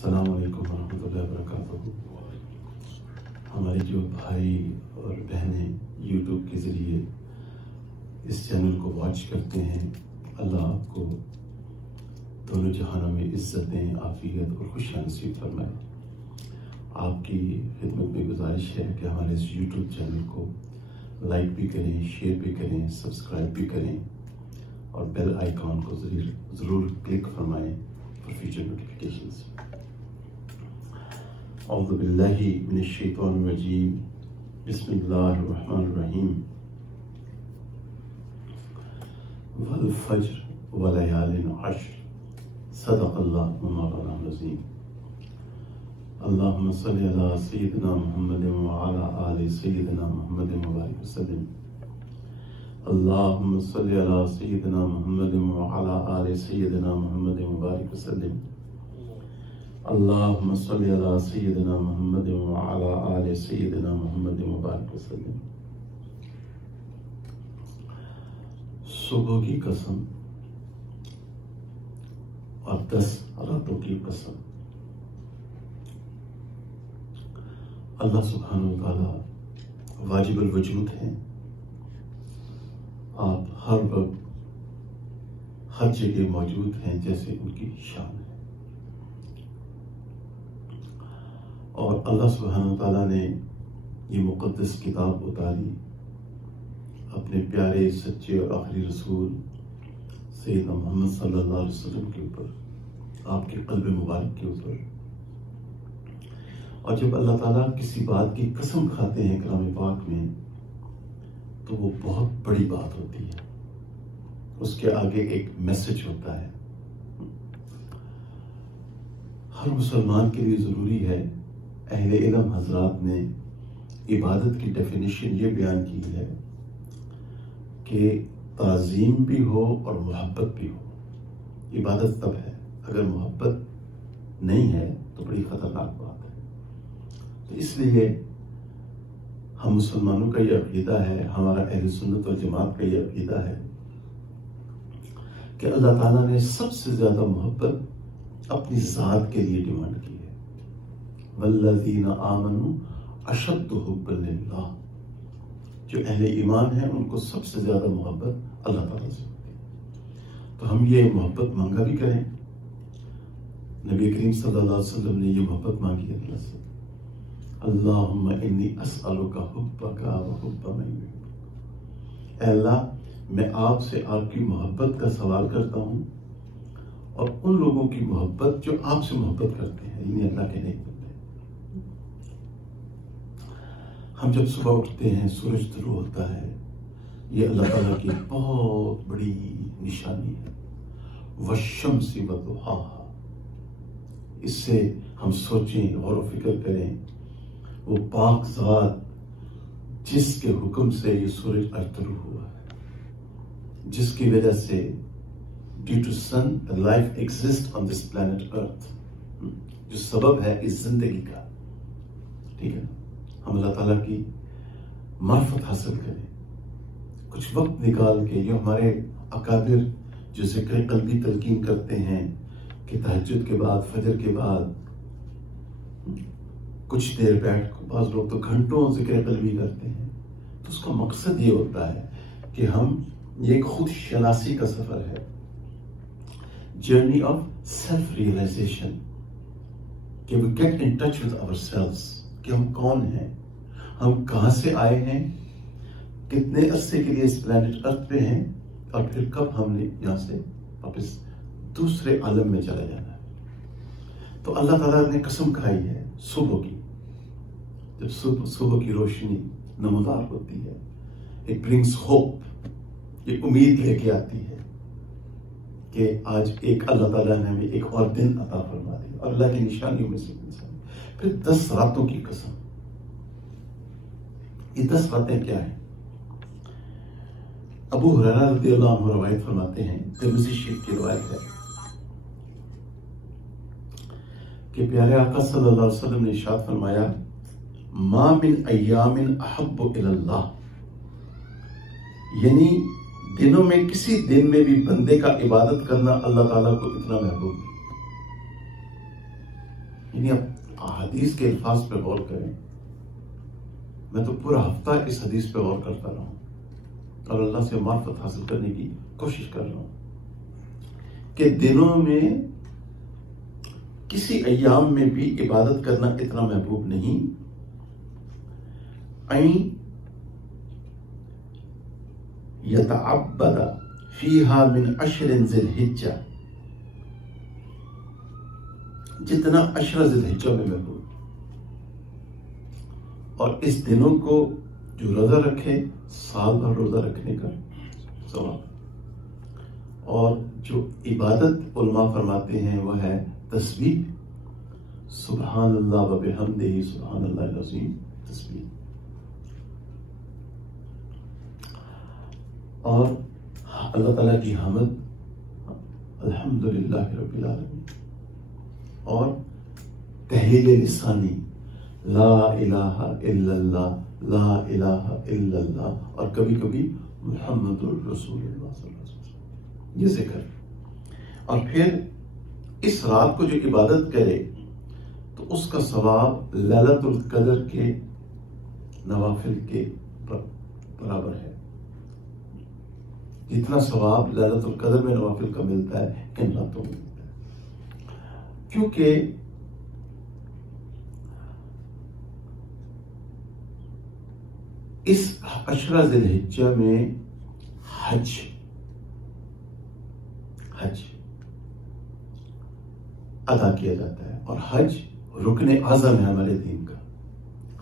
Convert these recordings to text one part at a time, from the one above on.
السلام علیکم ورحمۃ اللہ وبرکاتہ۔ ہمارے جو بھائی اور بہنیں یوٹیوب کے ذریعے اس چینل کو واچ کرتے ہیں، اللہ آپ کو دونوں جہانوں میں عزتیں، عافیت اور خوشیاں نصیب فرمائے۔ آپ کی خدمت میں گزارش ہے کہ ہمارے اس یوٹیوب چینل کو لائک بھی کریں، شیئر بھی کریں، سبسکرائب بھی کریں اور بیل آئیکن کو ضرور کلک فرمائیں فار فیوچر نوٹیفیکیشنز۔ اعوذ باللہ من الشیطان الرجیم، بسم اللہ الرحمن الرحیم۔ والفجر ولیال عشر، صدق اللہ مولانا العظیم۔ اللہم صلی علی سیدنا محمد وعلی آل سیدنا محمد وبارک وسلم۔ اللہم صلی علی سیدنا محمد وعلی آل سیدنا محمد وبارک وسلم۔ اللہم صلی علی سیدنا محمد وعلی آل سیدنا محمد وبارک وسلم۔ صبح کی قسم اور 10 راتوں کی قسم، اللہ سبحانہ وتعالی واجب الوجود ہیں۔ آپ ہر وقت ہر جگہ موجود ہیں جیسے ان کی شان ہے، اور اللہ سبحانہ وتعالی نے یہ مقدس کتاب اتاری اپنے پیارے سچے اور آخری رسول سیدنا محمد صلی اللہ علیہ وسلم کے اوپر، آپ کے قلب مبارک کے اوپر۔ اور جب اللہ تعالیٰ کسی بات کی قسم کھاتے ہیں کلام پاک میں تو وہ بہت بڑی بات ہوتی ہے، اس کے آگے ایک میسج ہوتا ہے۔ ہر مسلمان کے لیے ضروری ہے، اہل علم حضرات نے عبادت کی ڈیفینیشن یہ بیان کی ہے کہ تعظیم بھی ہو اور محبت بھی ہو۔ عبادت تب ہے، اگر محبت نہیں ہے تو بڑی خطرناک بات ہے۔ تو اس لیے ہم مسلمانوں کا یہ عقیدہ ہے، ہمارا اہل سنت والجماعت کا یہ عقیدہ ہے کہ اللہ تعالیٰ نے سب سے زیادہ محبت اپنی ذات کے لیے ڈیمانڈ کی ہے۔ والذین آمنوا اشد حبا للہ، جو اہل ایمان ہیں ان کو سب سے زیادہ محبت اللہ تعالیٰ سے ہوتی ہے۔ تو ہم یہ محبت مانگا بھی کریں۔ نبی کریم صلی اللہ علیہ وسلم نے یہ محبت مانگی اللہ سے، اللہم انی اسألک حبک وحب من یحبک۔ اے اللہ، میں آپ سے آپ کی محبت کا سوال کرتا ہوں اور ان لوگوں کی محبت جو آپ سے محبت کرتے ہیں، یعنی اللہ کے نیک بندے۔ ہم جب صبح اٹھتے ہیں، سورج طلوع ہوتا ہے، یہ اللہ تعالیٰ کی بہت بڑی نشانی ہے۔ والشمس وضحاہا، اس سے ہم سوچیں، غور و فکر کریں، وہ پاک ذات جس کے حکم سے یہ سورج طلوع ہوا ہے، جس کی وجہ سے due to sun life exist on this planet earth, جو سبب ہے اس زندگی کا، ٹھیک ہے۔ ہم اللہ تعالیٰ کی معرفت حاصل کریں، کچھ وقت نکال کے، جو ہمارے اکابر جو ذکر قلبی تلقین کرتے ہیں کہ تہجد کے بعد، فجر کے بعد کچھ دیر بیٹھ، بعض لوگ تو گھنٹوں ذکر قلبی کرتے ہیں، تو اس کا مقصد یہ ہوتا ہے کہ یہ ایک خود شناسی کا سفر ہے، جرنی آف سیلف ریئلائزیشن، کہ we get in touch with ourselves، کہ ہم کون ہیں، ہم کہاں سے آئے ہیں، کتنے عرصے کے لیے اس پلانٹ ارتھ پہ ہیں، اور پھر کب ہم نے یہاں سے واپس دوسرے عالم میں چلا جانا ہے۔ تو اللہ تعالیٰ نے قسم کھائی ہے صبح کی، جب صبح کی روشنی نمودار ہوتی ہے، it brings hope، یہ امید لے کے آتی ہے کہ آج ایک اللہ تعالیٰ نے ہمیں ایک اور دن عطا فرما دی، اور اللہ کی نشانیوں میں سے انسان۔ پھر 10 راتوں کی قسم، یہ 10 راتیں کیا ہیں؟ ابو ہریرہ رضی اللہ عنہ روایت فرماتے ہیں، ترمذی شریف کی روایت ہے کہ پیارے آقا صلی اللہ علیہ وسلم نے ارشاد فرمایا، ما من ایام احب الی اللہ، یعنی دنوں میں کسی دن میں بھی بندے کا عبادت کرنا اللہ تعالیٰ کو اتنا محبوب ہے یعنی آپ حدیث کے الفاظ پہ غور کریں. میں تو پورا ہفتہ اس حدیث پہ غور کرتا رہا ہوں اور اللہ سے معرفت حاصل کرنے کی کوشش کر رہا ہوں کہ دنوں میں کسی ایام میں بھی عبادت کرنا اتنا محبوب نہیں. این یتعبد فیہا من عشر ذی الحجہ، جتنا عشرہ ذی الحجہ میں محبوب. اور اس دنوں کو جو روزہ رکھے سال بھر روزہ رکھنے کا ثواب. اور جو عبادت علماء فرماتے ہیں وہ ہے تسبیح، سبحان اللہ و بحمدہ سبحان اللہ العظیم تسبیح. اور اللہ تعالیٰ کی حمد الحمدللہ رب العالمین، اور تحلیل لسانی لا الہ الا اللہ لا الہ الا اللہ، اور کبھی کبھی محمد الرسول اللہ صلی اللہ علیہ وسلم، یہ ذکر. اور پھر اس رات کو جو عبادت کرے تو اس کا ثواب لیلۃ القدر کے نوافل کے برابر ہے. جتنا ثواب لیلۃ القدر میں نوافل کا ملتا ہے ان راتوں میں ملتا ہے. کیونکہ اس عشرہ ذی الحجہ میں حج ادا کیا جاتا ہے، اور حج رکن اعظم ہے ہمارے دین کا.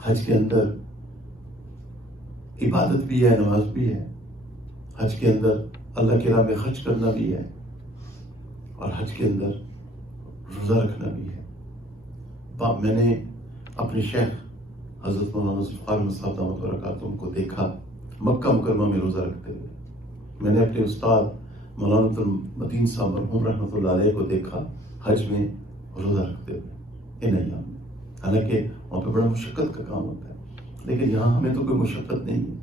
حج کے اندر عبادت بھی ہے، نماز بھی ہے. حج کے اندر اللہ کی راہ میں خرچ کرنا بھی ہے، اور حج کے اندر روزہ رکھنا بھی ہے. میں نے اپنے شیخ حضرت مولانا ذوالفقار احمد صاحب دامت برکاتہم کو دیکھا مکہ مکرمہ میں روزہ رکھتے ہوئے. میں نے اپنے استاد مولانا المدین صاحب مرحوم رحمۃ اللہ علیہ کو دیکھا حج میں روزہ رکھتے ہوئے ان ایام میں. حالانکہ وہاں پہ بڑا مشقت کا کام ہوتا ہے، لیکن یہاں ہمیں تو کوئی مشقت نہیں ہے.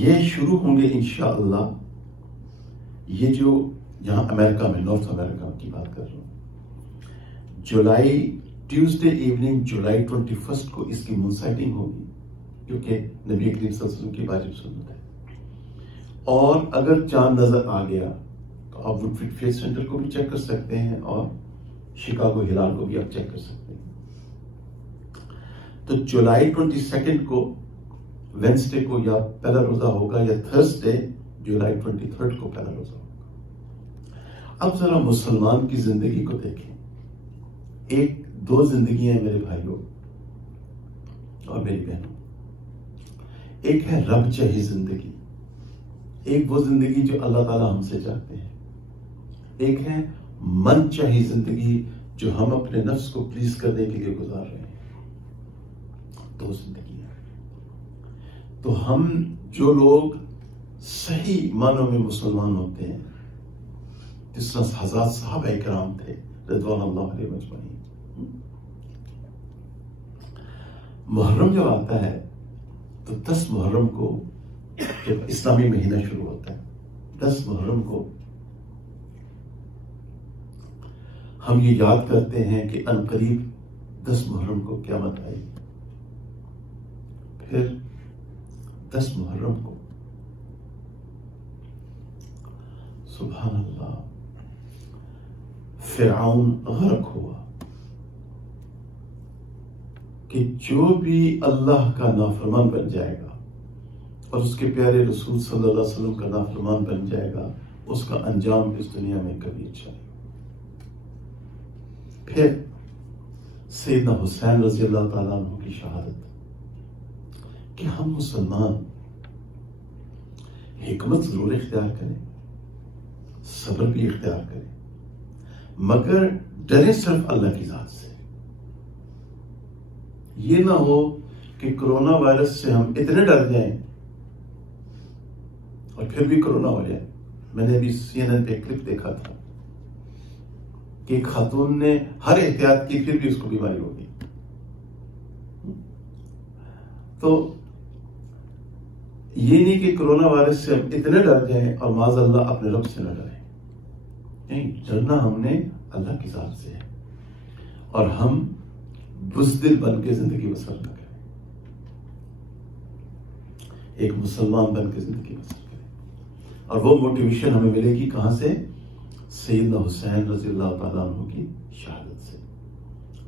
یہ شروع ہوں گے انشاءاللہ. یہ جو یہاں امریکہ میں، نارتھ امریکہ کی بات کر رہا ہوں، ٹیوزڈے ایوننگ جولائی 21 کو اس کی منسائٹنگ ہوگی، کیونکہ نبی کریم صلی اللہ علیہ وسلم کی واجب سنت ہے. اور اگر چاند نظر آ گیا تو آپ وڈ فٹ فیس سینٹر کو بھی چیک کر سکتے ہیں، اور شکاگو ہلال کو بھی آپ چیک کر سکتے ہیں. تو جولائی 22 کو وینسڈے کو یا پہلا روزہ ہوگا، یا تھرسڈے جولائی 23 کو پہلا روزہ ہوگا. اب ذرا مسلمان کی زندگی کو دیکھیں. دو زندگیاں ہیں میرے بھائیوں اور میری بہنوں. ایک ہے رب چاہی زندگی، ایک وہ زندگی جو اللہ تعالیٰ ہم سے چاہتے ہیں. ایک ہے من چاہی زندگی جو ہم اپنے نفس کو پلیز کرنے کے لیے گزار رہے ہیں. دو زندگیاں. تو ہم جو لوگ صحیح معنوں میں مسلمان ہوتے ہیں، جس طرح حضرات صحابہ کرام تھے رضوان اللہ علیہ مجمعین، محرم جب آتا ہے تو 10 محرم کو، جب اسلامی مہینہ شروع ہوتا ہے، 10 محرم کو ہم یہ یاد کرتے ہیں کہ ان قریب 10 محرم کو قیامت آئے گی. پھر 10 محرم کو سبحان اللہ فرعون غرق ہوا کہ جو بھی اللہ کا نافرمان بن جائے گا اور اس کے پیارے رسول صلی اللہ علیہ وسلم کا نافرمان بن جائے گا، اس کا انجام اس دنیا میں کبھی اچھا نہیں. پھر سیدنا حسین رضی اللہ تعالیٰ عنہ کی شہادت کہ ہم مسلمان حکمت ضرور اختیار کریں، صبر بھی اختیار کریں، مگر ڈرے صرف اللہ کی ذات سے. یہ نہ ہو کہ کرونا وائرس سے ہم اتنے ڈر جائیں اور پھر بھی کرونا ہو جائے. میں نے ابھی CNN پہ کلپ دیکھا تھا کہ ایک خاتون نے ہر احتیاط کی پھر بھی اس کو بیماری ہو گئی. تو یہ نہیں کہ کرونا وائرس سے ہم اتنے ڈر جائیں اور معاذ اللہ اپنے رب سے نہ ڈریں. نہیں، ڈرنا ہم نے اللہ کی ذات سے ہے. اور ہم بزدل بن کے زندگی بسر نہ کریں، ایک مسلمان بن کے زندگی بسر کریں. اور وہ موٹیویشن ہمیں ملے گی کہاں سے؟ سیدنا حسین رضی اللہ تعالیٰ عنہ کی شہادت سے.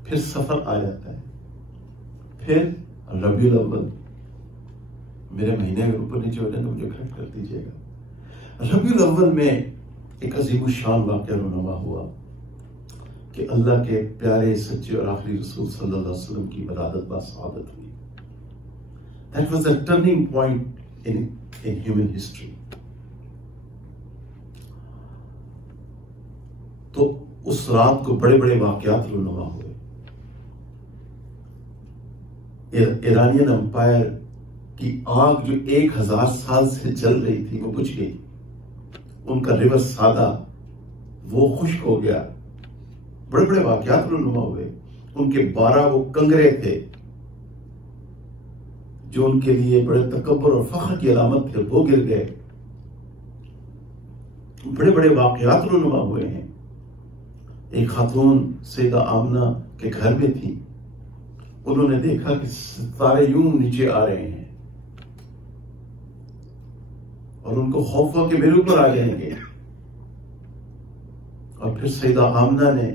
پھر سفر آ جاتا ہے، پھر ربیع الاول. میرے مہینے کے اوپر نیچے ہو جائے تو مجھے کریکٹ کر دیجیے گا. ربیع الاول میں ایک عظیم الشان واقعہ رونما ہوا کہ اللہ کے پیارے سچے اور آخری رسول صلی اللہ علیہ وسلم کی ولادت باسعادت ہوئی. That was a turning point in human history. تو اس رات کو بڑے بڑے واقعات رونما ہوئے. ایرانین امپائر کی آگ جو 1000 سال سے جل رہی تھی وہ بجھ گئی. ان کا ریور سادہ وہ خشک ہو گیا. بڑے بڑے واقعات رونما ہوئے. ان کے 12 وہ کنگرے تھے جو ان کے لیے بڑے تکبر اور فخر کی علامت تھے، وہ گر گئے. بڑے بڑے واقعات رونما ہوئے ہیں. ایک خاتون سیدہ آمنہ کے گھر میں تھی. انہوں نے دیکھا کہ ستارے یوں نیچے آ رہے ہیں اور ان کو خوف ہوا کہ میرے اوپر آ جائیں گے. اور پھر سیدہ آمنہ نے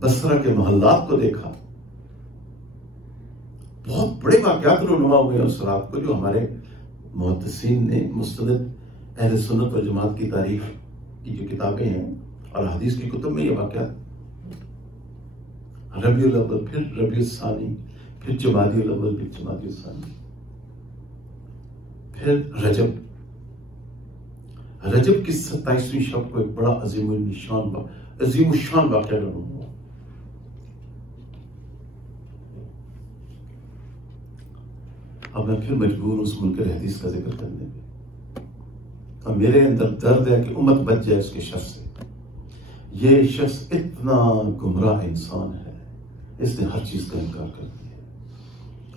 بصرہ کے محلات کو دیکھا. بہت بڑے واقعات رونما ہوئے اس رات کو، جو ہمارے محدثین نے مستند اہل سنت و جماعت کی تاریخ کی جو کتابیں ہیں اور حدیث کی کتب میں یہ واقعات. ربیع الاول، پھر ربیع الثانی، پھر جمادی الاول، پھر جمادی الثانی، پھر رجب. رجب کی 27ویں شب کو ایک بڑا عظیم الشان واقعہ رونما ہوا. اب میں پھر مجبور ہوں اس منکر حدیث کا ذکر کرنے میں. اب میرے اندر درد ہے کہ امت بچ جائے اس کے شخص سے. یہ شخص اتنا گمراہ انسان ہے، اس نے ہر چیز کا انکار کر دیا.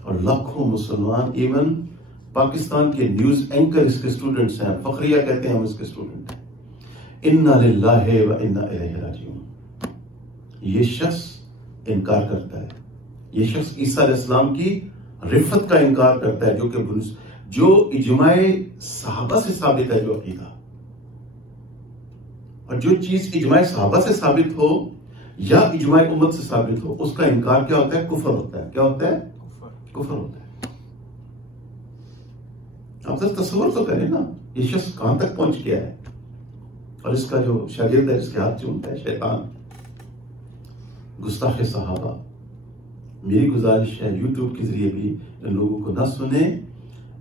اور لاکھوں مسلمان، ایون پاکستان کے نیوز اینکر اس کے اسٹوڈنٹس ہیں. فخریہ کہتے ہیں ہم اس کے اسٹوڈنٹ ہیں. انا للہ و انا الیہ راجعون. یہ شخص انکار کرتا ہے. یہ شخص عیسیٰ علیہ السلام کی رفت کا انکار کرتا ہے، جو اجماع صحابہ سے ثابت ہے جو عقیدہ. اور جو چیز اجماع صحابہ سے ثابت ہو یا اجماع امت سے ثابت ہو، اس کا انکار کیا ہوتا ہے؟ کفر ہوتا ہے. کیا ہوتا ہے؟ کفر ہوتا ہے. آپ ذرا تصور تو کریں نا، یہ شخص کہاں تک پہنچ گیا ہے. اور اس کا جو شاگرد ہے، اس کے ہاتھ چومتا ہے شیطان. گستاخ صحابہ. میری گزارش ہے یوٹیوب کے ذریعے بھی ان لوگوں کو نہ سنیں.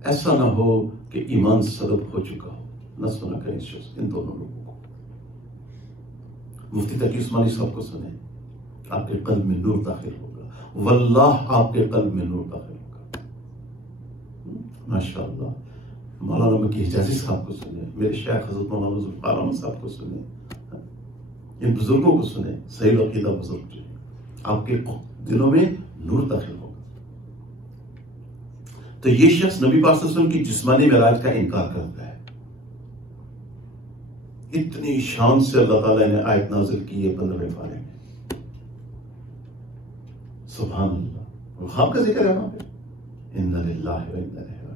ایسا نہ ہو کہ ایمان سلب ہو چکا ہو. نہ سنا کریں ان دونوں لوگوں کو. مفتی تقی عثمانی صاحب کو سنیں. آپ کے قلب میں نور داخل ہوگا. واللہ آپ کے قلب میں نور داخل ہوگا. ماشاءاللہ. مولانا مکی حجازی صاحب کو سنیں. میرے شیخ حضرت مولانا ذوالفقار احمد صاحب کو سنیں. ان بزرگوں کو سنیں. صحیح العقیدہ بزرگ جو ہیں، آپ کے دلوں میں نور داخل ہوگا. تو یہ شخص نبی پاک صلی اللہ علیہ وسلم کی جسمانی معراج کا انکار کرتا ہے. اتنی شان سے اللہ تعالیٰ نے آیت نازل کی ہے 15ویں پارے میں. سبحان اللہ. خواب کا ذکر ہے وہاں پہ. انا للہ و انا الیہ راجعون.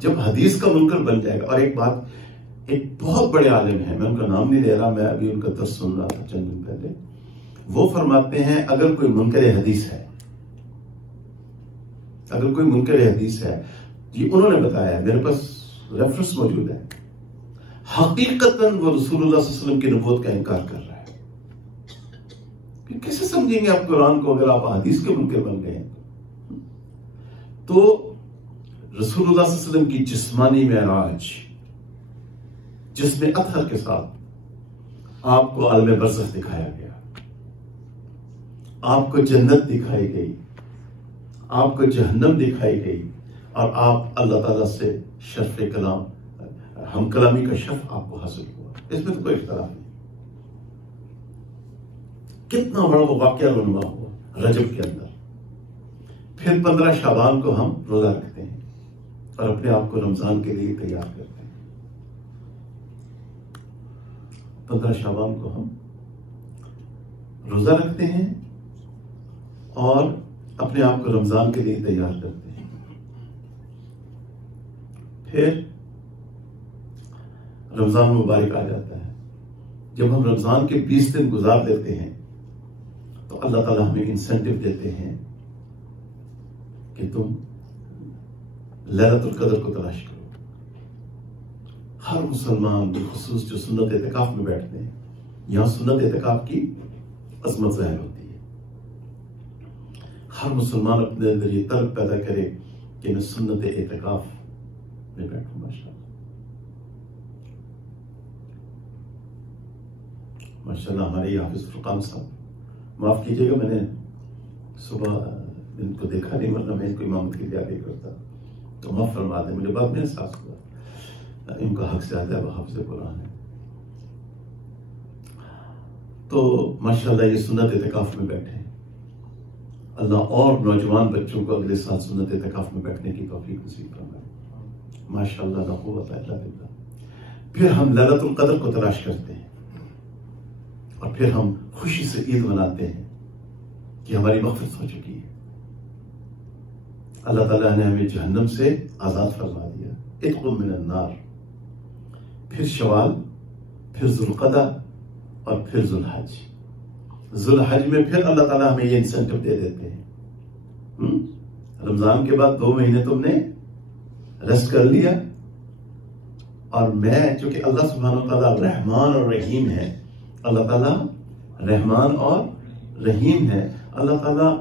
جب حدیث کا منکر بن جائے گا. اور ایک بات، ایک بہت بڑے عالم ہیں، میں ان کا نام نہیں لے رہا، میں ابھی ان کا درس سن رہا تھا چند دن پہلے. وہ فرماتے ہیں اگر کوئی منکر حدیث ہے، اگر کوئی منکر حدیث ہے، یہ انہوں نے بتایا ہے، میرے پاس ریفرنس موجود ہے، حقیقتاً وہ رسول اللہ صلی اللہ علیہ وسلم کی نبوت کا انکار کر رہا ہے. کیسے سمجھیں گے آپ قرآن کو اگر آپ حدیث کے منکر بن گئے ہیں؟ تو رسول اللہ صلی اللہ علیہ وسلم کی جسمانی معراج، جس میں اطہر کے ساتھ آپ کو عالم برزخ دکھایا گیا، آپ کو جنت دکھائی گئی، آپ کو جہنم دکھائی گئی، اور آپ اللہ تعالیٰ سے شرف کلام، ہم کلامی کا شرف آپ کو حاصل ہوا. اس میں تو کوئی اختلاف نہیں. کتنا بڑا وہ واقعہ رونما ہوا رجب کے اندر. پھر 15 شعبان کو ہم روزہ رکھتے ہیں اور اپنے آپ کو رمضان کے لیے تیار کرتے ہیں. 15 شعبان کو ہم روزہ رکھتے ہیں اور اپنے آپ کو رمضان کے لیے تیار کرتے ہیں. پھر رمضان مبارک آ جاتا ہے. جب ہم رمضان کے 20 دن گزار دیتے ہیں تو اللہ تعالیٰ ہمیں انسینٹیو دیتے ہیں کہ تم لیلۃ القدر کو تلاش کرو. ہر مسلمان بالخصوص جو سنت اعتکاف میں بیٹھتے ہیں، یہاں سنت اعتکاف کی عظمت ظاہر ہوتی ہے. ہر مسلمان اپنے اندر یہ طلب پیدا کرے کہ میں سنت اعتکاف میں بیٹھوں. ماشاءاللہ ہمارے یہ حافظ فرقان صاحب، معاف کیجیے گا میں نے صبح ان کو دیکھا نہیں، ورنہ میں ان کو امامت کے لیے آگے کرتا، تو معاف فرما دیں. مجھے بعد میں احساس ہوا ان کا حق زیادہ ہے، وہ حافظ قرآن ہے. تو ماشاءاللہ یہ سنت اعتکاف میں بیٹھے ہیں. اللہ اور نوجوان بچوں کو اگلے سال سنت اعتکاف میں بیٹھنے کی توفیق نصیب فرمائے. ماشاءاللہ لا قوت الا باللہ. پھر ہم لیلۃ القدر کو تلاش کرتے ہیں اور پھر ہم خوشی سے عید مناتے ہیں کہ ہماری مغفرت ہو چکی ہے. اللہ تعالیٰ نے ہمیں جہنم سے آزاد فرما دیا. عتق من النار. پھر شوال، پھر ذوالقعدہ اور پھر ذوالحج. ذوالحج میں پھر اللہ تعالیٰ ہمیں یہ انسینٹیو دے دیتے ہیں. رمضان کے بعد 2 مہینے تم نے ریسٹ کر لیا، اور میں چونکہ اللہ سبحانہ و تعالیٰ رحمان اور رحیم ہے، اللہ تعالیٰ رحمان اور رحیم ہے. اللہ تعالیٰ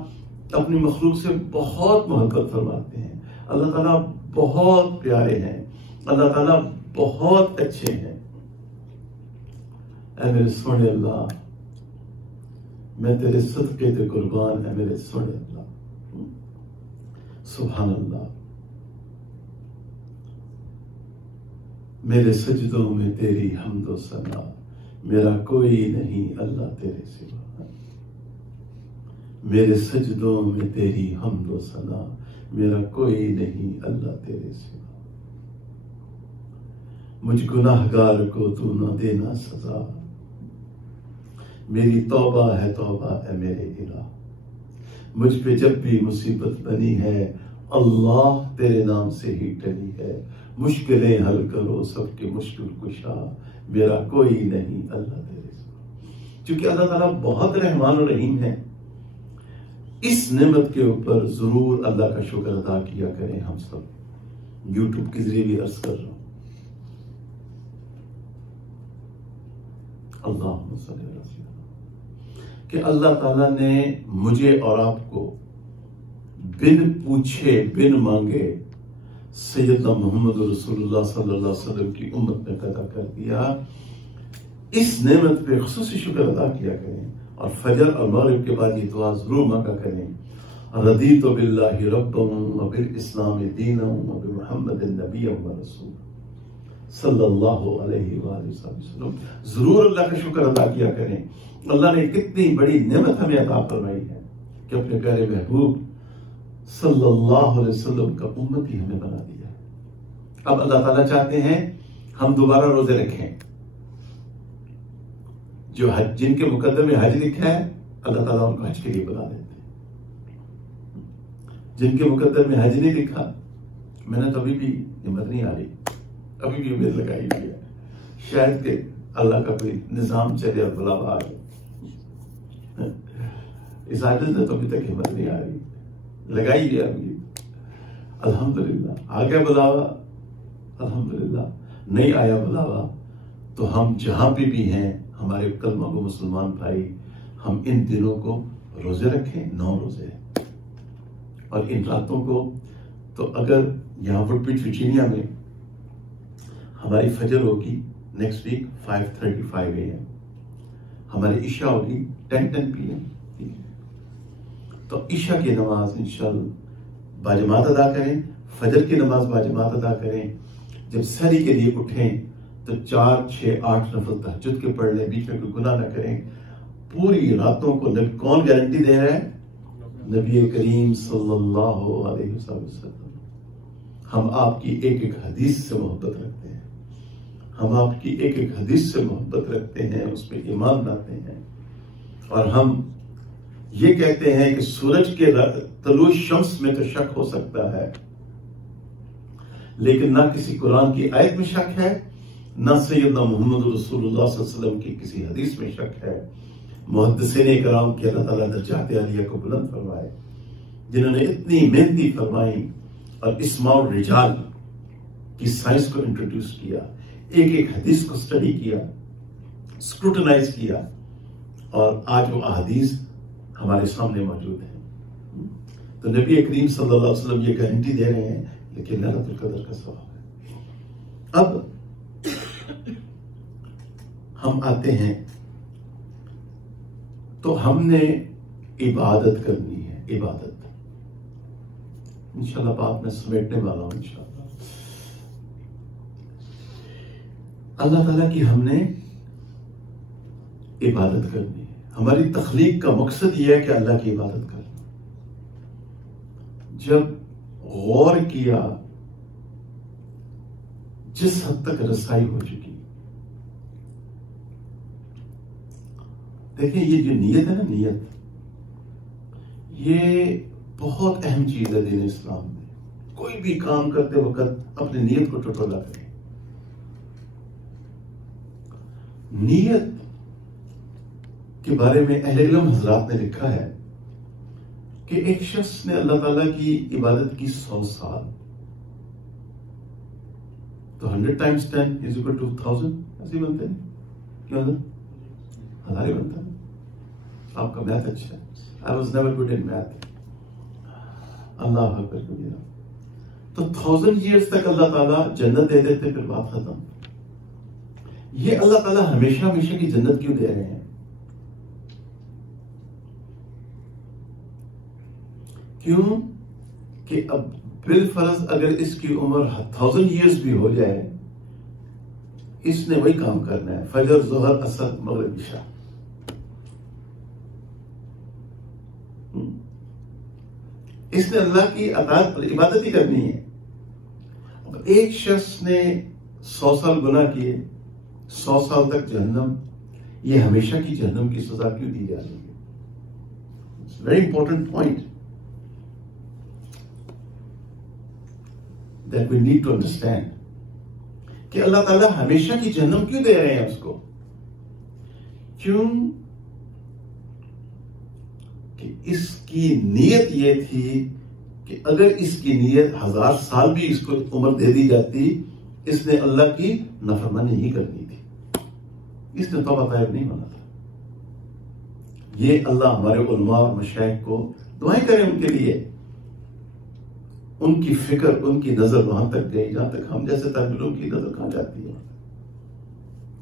اپنی مخلوق سے بہت محبت فرماتے ہیں. اللہ تعالیٰ بہت پیارے ہیں. اللہ تعالیٰ بہت اچھے ہیں. اے میرے سونے اللہ، میں تیرے صدقے تے قربان ہے میرے سونے اللہ. سبحان اللہ. میرے سجدوں میں تیری حمد و ثنا، میرا کوئی نہیں اللہ تیرے سوا. میرے سجدوں میں تیری حمد و ثنا، میرا کوئی نہیں اللہ تیرے سوا. مجھ گناہگار کو تو نہ دینا سزا، میری توبہ ہے توبہ اے میرے الہ. مجھ پہ جب بھی مصیبت بنی ہے، اللہ تیرے نام سے ہی ٹلی ہے. مشکلیں حل کرو سب کے مشکل کشا، میرا کوئی نہیں اللہ تیرے سوا. چونکہ اللہ تعالیٰ بہت رحمان و رحیم ہے، اس نعمت کے اوپر ضرور اللہ کا شکر ادا کیا کریں. ہم سب یوٹیوب کے ذریعے بھی عرض کر رہا ہوں، اللہم صلی اللہ علیہ وسلم، کہ اللہ تعالیٰ نے مجھے اور آپ کو بن پوچھے بن مانگے سیدنا محمد رسول اللہ صلی اللہ علیہ وسلم کی امت میں پیدا کر دیا. اس نعمت پہ خصوصی شکر ادا کیا کریں، اور فجر اور مغرب کے بعد یہ دعا ضرور مانگا کریں. رضیت باللہ ربا وبالاسلام دینا وبمحمد نبیا ورسولا صلی اللہ علیہ وآلہ وسلم. ضرور اللہ کا شکر ادا کیا کریں. اللہ نے کتنی بڑی نعمت ہمیں عطا فرمائی ہے کہ اپنے پیارے محبوب صلی اللہ علیہ وسلم کا امتی ہمیں بنا دیا ہے. اب اللہ تعالیٰ چاہتے ہیں ہم دوبارہ روزے رکھیں. جو حج، جن کے مقدر میں حج لکھا ہے، اللہ تعالیٰ ان کو حج کے لیے بلا دیتے ہیں. جن کے مقدر میں حج نہیں لکھا، میں نے تو ابھی بھی ہمت نہیں آ رہی، ابھی بھی امید لگائی ہوئی ہے شاید کہ اللہ کا کوئی نظام چلے اور بلاوا آ جائے. اس عاجز نے تو ابھی تک ہمت نہیں آ رہی، لگائی گیا ابھی. الحمدللہ آ گیا بلاوا، الحمدللہ. نہیں آیا بلاوا تو ہم جہاں پہ بھی ہیں، ہمارے کلمہ کو مسلمان بھائی، ہم ان دنوں کو روزے رکھیں. 9 روزے، اور ان راتوں کو تو اگر یہاں وڈ پچ ورجینیا میں ہماری فجر ہوگی نیکسٹ ویک 5:35 AM، ہماری عشاء ہوگی 10:10 PM. تو عشاء کی نماز انشاءاللہ باجماعت ادا کریں، فجر کی نماز باجماعت ادا کریں. جب سحری کے لیے اٹھیں تو 4، 6، 8 نفل تہجد کے پڑھ لیں، بیچ میں کوئی گناہ نہ کریں. پوری راتوں کو کون گارنٹی دے رہا ہے؟ نبی کریم صلی اللہ علیہ وسلم. ہم آپ کی ایک ایک حدیث سے محبت رکھتے ہیں، ہم آپ کی ایک ایک حدیث سے محبت رکھتے ہیں، اس میں ایمان لاتے ہیں. اور ہم یہ کہتے ہیں کہ سورج کے طلوع شمس میں تو شک ہو سکتا ہے، لیکن نہ کسی قرآن کی آیت میں شک ہے، نہ سیدنا محمد رسول اللہ صلی اللہ علیہ وسلم کی کسی حدیث میں شک ہے۔ محدثین کرام کی اللہ تعالیٰ درجات عالیہ کو بلند فرمائے، جنہوں نے اتنی محنتی فرمائی اور اسماء الرجال کی سائنس کو انٹروڈیوس کیا، ایک ایک حدیث کو سٹڈی کیا، اسکروٹنائز کیا، اور آج وہ احادیث ہمارے سامنے موجود ہیں۔ تو نبی کریم صلی اللہ علیہ وسلم یہ گارنٹی دے رہے ہیں، لیکن لیلۃ القدر کا سوال ہے۔ اب ہم آتے ہیں تو ہم نے عبادت کرنی ہے، عبادت انشاءاللہ بات میں سمیٹنے والا ہوں انشاءاللہ۔ اللہ تعالیٰ کی ہم نے عبادت کرنی ہے۔ ہماری تخلیق کا مقصد یہ ہے کہ اللہ کی عبادت کرنا۔ جب غور کیا جس حد تک رسائی ہو چکی، دیکھیں یہ جو نیت ہے نا، نیت یہ بہت اہم چیز ہے دین اسلام میں۔ کوئی بھی کام کرتے وقت اپنی نیت کو ٹٹولا کریں۔ نیت کے بارے میں اہل علم حضرات نے لکھا ہے کہ ایک شخص نے اللہ تعالیٰ کی عبادت کی 100 سال، تو 100 × 10 = 1000 ایسے ہی بنتے ہیں، کیا ہوتا؟ 1000 ہی بنتا ہے۔ آپ کا میتھ اچھا ہے۔ I was never good in math۔ اللہ اکبر کبیرہ۔ تو 1000 years تک اللہ تعالیٰ جنت دے دیتے، پھر بات ختم۔ یہ اللہ تعالیٰ ہمیشہ ہمیشہ کی جنت کیوں دے رہے ہیں؟ کیوں کہ اب بالفرض اگر اس کی عمر 1000 years بھی ہو جائے، اس نے وہی کام کرنا ہے، فجر، ظہر، عصر، مغرب، عشاء۔ اس نے اللہ کی اطاعت اور عبادت ہی کرنی ہے۔ اب ایک شخص نے 100 سال گناہ کیے، 100 سال تک جہنم، یہ ہمیشہ کی جہنم کی سزا کیوں دی جا رہی ہے؟ It's a very important point that we need to understand کہ اللہ تعالیٰ ہمیشہ کی جہنم کیوں دے رہے ہیں اس کو؟ کیوں کہ اس کی نیت یہ تھی کہ اگر اس کی نیت 1000 سال بھی اس کو عمر دے دی جاتی، اس نے اللہ کی نافرمانی نہیں کرنی تھی، اس نے توبہ طائب نہیں مانا تھا۔ یہ اللہ ہمارے علماء اور مشائخ کو دعائیں کریں ان کے لیے، ان کی فکر، ان کی نظر وہاں تک گئی جہاں تک ہم جیسے طالب علموں کی نظر کہاں جاتی ہے۔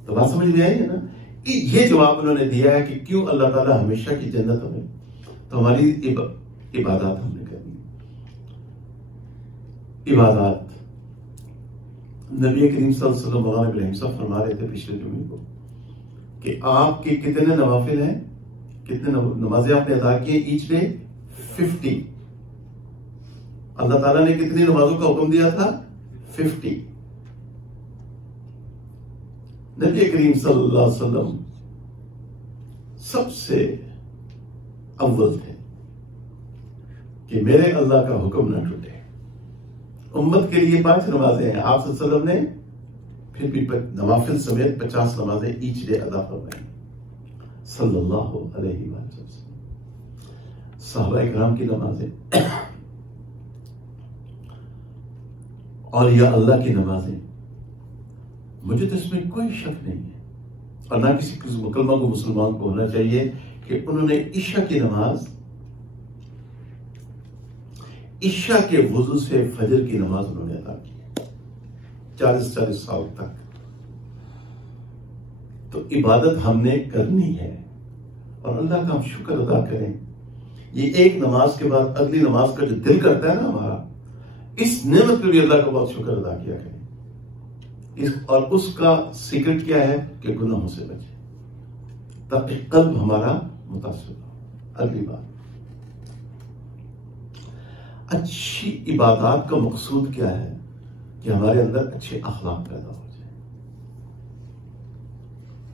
تو بات سمجھ میں آئی ہے نا؟ یہ جواب انہوں نے دیا ہے کہ کیوں اللہ تعالیٰ ہمیشہ کی جنت ہمیں، تو ہماری عبادات ہم نے کرنی۔ عبادات نبی کریم صلی اللہ علیہ وسلم مولانا ابراہیم صاحب فرما رہے تھے پچھلے جمعے کو کہ آپ کے کتنے نوافل ہیں، کتنے نمازیں آپ نے ادا کی ہیں ایچ ڈے؟ 50۔ اللہ تعالیٰ نے کتنی نمازوں کا حکم دیا تھا؟ 50۔ نبی کریم صلی اللہ علیہ وسلم سب سے اول تھے کہ میرے اللہ کا حکم نہ ٹوٹے۔ امت کے لیے 5 نمازیں ہیں، آپ صلی اللہ علیہ وسلم نے پھر بھی نوافل سمیت 50 نمازیں ایچ ڈے ادا فرمائیں صلی اللہ علیہ وسلم۔ صحابہ اکرام کی نمازیں، اولیاء اللہ کی نمازیں، مجھے تو اس میں کوئی شک نہیں ہے، اور نہ کسی مکلمہ کو مسلمان کو ہونا چاہیے کہ انہوں نے عشاء کی نماز، عشاء کے وضو سے فجر کی نماز انہوں نے ادا کی 40 سال تک۔ تو عبادت ہم نے کرنی ہے، اور اللہ کا ہم شکر ادا کریں۔ یہ ایک نماز کے بعد اگلی نماز کا جو دل کرتا ہے نا ہمارا، اس نعمت پہ بھی اللہ کا بہت شکر ادا کیا کریں۔ اور اس کا سیکرٹ کیا ہے کہ گناہوں سے بچے تاکہ قلب ہمارا متاثر ہو۔ اگلی بات، اچھی عبادات کا مقصود کیا ہے؟ کہ ہمارے اندر اچھے اخلاق پیدا ہو جائیں۔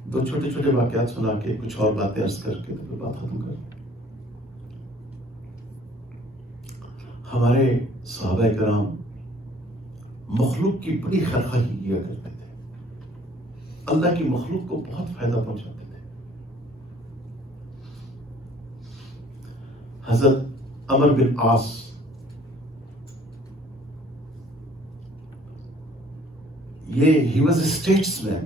دو چھوٹے چھوٹے واقعات سنا کے کچھ اور باتیں عرض کر کے تو بات ختم کر دیں. ہمارے صحابہ کرام مخلوق کی بڑی خیرخواہی کیا کرتے تھے، اللہ کی مخلوق کو بہت فائدہ پہنچاتے تھے. حضرت عمر بن عاص ہی واز اے اسٹیٹس مین،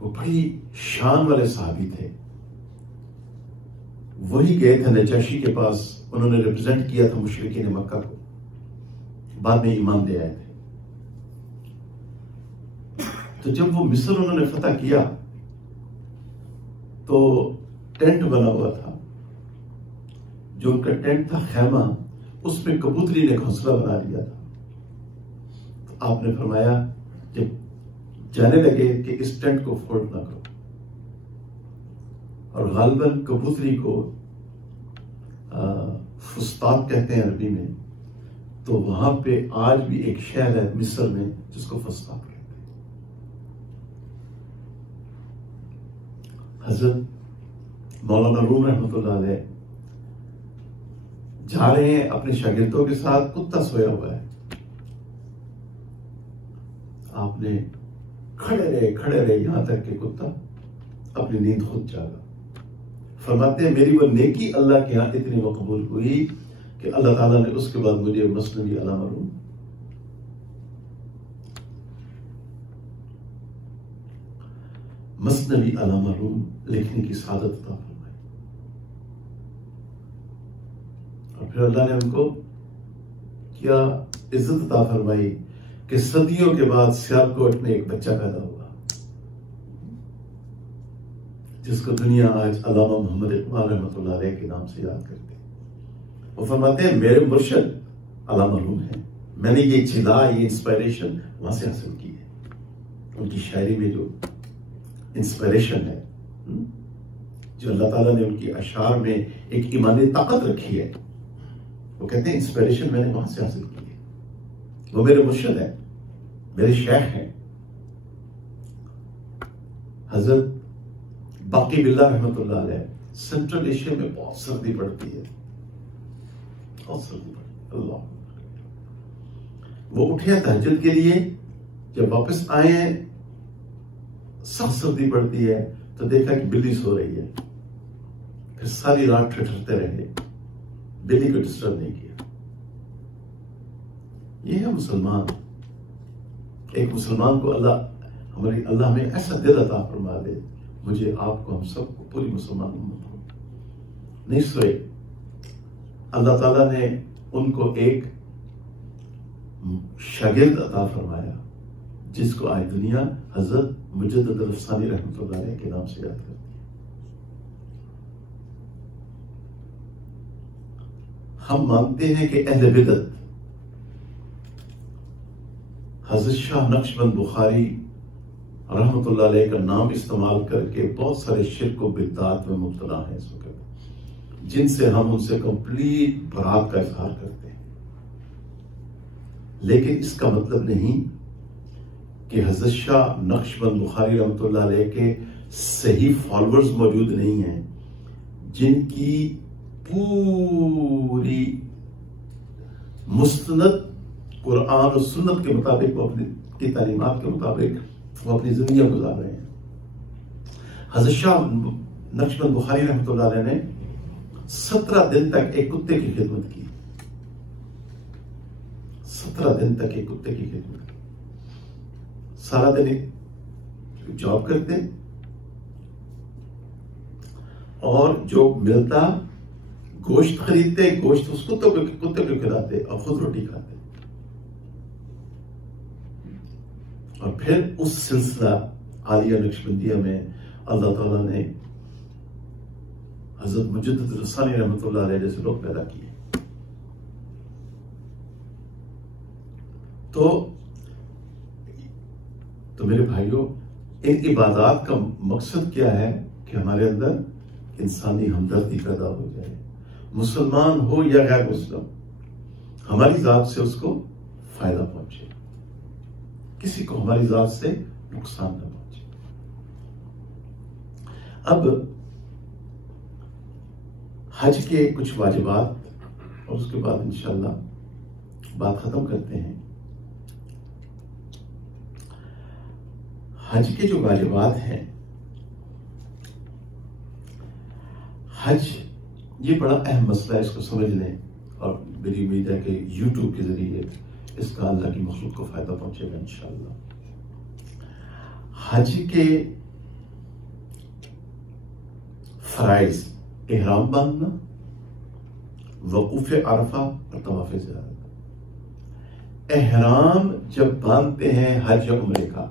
وہ بڑی شان والے صحابی تھے. وہی گئے تھے نجاشی کے پاس، انہوں نے ریپرزینٹ کیا تھا مشرکین مکہ کو، بعد میں ایمان لے آئے تھے. تو جب وہ مصر انہوں نے فتح کیا تو ٹینٹ بنا ہوا تھا، جو ان کا ٹینٹ تھا خیمہ، اس میں کبوتری نے گھونسلہ بنا لیا تھا. تو آپ نے فرمایا جب جانے لگے کہ اس ٹینٹ کو فولڈ نہ کرو، اور غالباً کبوتری کو فسطاط کہتے ہیں عربی میں، تو وہاں پہ آج بھی ایک شہر ہے مصر میں جس کو فسطاط کہتے ہیں. حضرت مولانا روم رحمۃ اللہ علیہ جا رہے ہیں اپنے شاگردوں کے ساتھ، کتا سویا ہوا ہے. آپ نے کھڑے رہے یہاں تک کہ کتا اپنی نیند خود جاگا. فرماتے ہیں میری وہ نیکی اللہ کے ہاں اتنی مقبول ہوئی کہ اللہ تعالیٰ نے اس کے بعد مجھے مثنوی علامہ روم لکھنے کی سعادت عطا فرمائی. اور پھر اللہ نے ان کو کیا عزت عطا فرمائی کہ صدیوں کے بعد سیالکوٹ میں ایک بچہ پیدا ہوا جس کو دنیا آج علامہ محمد اقبال رحمۃ اللہ علیہ کے نام سے یاد کرتے ہیں. وہ فرماتے ہیں میرے مرشد علامہ روم ہیں، میں نے یہ جلا، یہ انسپائریشن وہاں سے حاصل کی ہے. ان کی شاعری میں جو انسپائریشن ہے، جو اللہ تعالیٰ نے ان کی اشعار میں ایک ایمانی طاقت رکھی ہے، وہ کہتے ہیں انسپائریشن میں نے وہاں سے حاصل کی ہے. وہ میرے مرشد ہیں، میرے شیخ ہیں. حضرت باقی باللہ رحمۃ اللہ علیہ، سینٹرل ایشیا میں بہت سردی پڑتی ہے، بہت سردی پڑتی ہے. اللہ، وہ اٹھے تہجد کے لیے، جب واپس آئے ہیں سخت سردی پڑتی ہے تو دیکھا کہ بلی سو رہی ہے. پھر ساری رات ٹھٹھرتے رہے، بلی کو ڈسٹرب نہیں کیا. یہ ہے مسلمان. ایک مسلمان کو اللہ ہمیں ایسا دل عطا فرما دے، مجھے آپ کو، ہم سب کو، پوری مسلمان امت کو. نہیں سوئے. اللہ تعالیٰ نے ان کو ایک شاگرد عطا فرمایا جس کو آج دنیا حضرت مجدد الافسانی رحمۃ اللہ علیہ کے نام سے یاد کرتی ہے. ہم مانتے ہیں کہ اہل بدعت حضرت شاہ نقشبند بخاری رحمۃ اللہ علیہ کا نام استعمال کر کے بہت سارے شرک و بدعات میں مبتلا ہیں اس وقت، جن سے ہم ان سے کمپلیٹ برات کا اظہار کرتے ہیں. لیکن اس کا مطلب نہیں کہ حضرت شاہ نقشبند بخاری رحمۃ اللہ علیہ کے صحیح فالورز موجود نہیں ہیں جن کی پوری مستند قرآن و سنت کے مطابق، وہ اپنی کی تعلیمات کے مطابق وہ اپنی زندگیاں گزار رہے ہیں. حضرت شاہ نقشبند بخاری رحمۃ اللہ علیہ نے 17 دن تک ایک کتے کی خدمت کی. 17 دن تک ایک کتے کی خدمت کی. سارا دن جاب کرتے اور جو ملتا گوشت خریدتے، گوشت اس کتے کو کھلاتے اور خود روٹی کھاتے. اور پھر اس سلسلہ عالیہ نقشبندیہ میں اللہ تعالیٰ نے حضرت مجدد الافسانی رحمۃ اللہ علیہ جیسے لوگ پیدا کیے. تو میرے بھائیوں، ان عبادات کا مقصد کیا ہے کہ ہمارے اندر انسانی ہمدردی پیدا ہو جائے. مسلمان ہو یا غیر مسلم، ہماری ذات سے اس کو فائدہ پہنچے، کسی کو ہماری ذات سے نقصان نہ پہنچے. اب حج کے کچھ واجبات اور اس کے بعد انشاءاللہ بات ختم کرتے ہیں. حج کے جو واجبات ہیں، حج یہ بڑا اہم مسئلہ ہے، اس کو سمجھ لیں، اور میری امید ہے کہ یوٹیوب کے ذریعے اس کا اللہ کی مخلوق کو فائدہ پہنچے گا انشاءاللہ. حج کے فرائض: احرام باندھنا، وقوف عرفہ اور طواف زیارت. احرام جب باندھتے ہیں حج یا عمرے کا،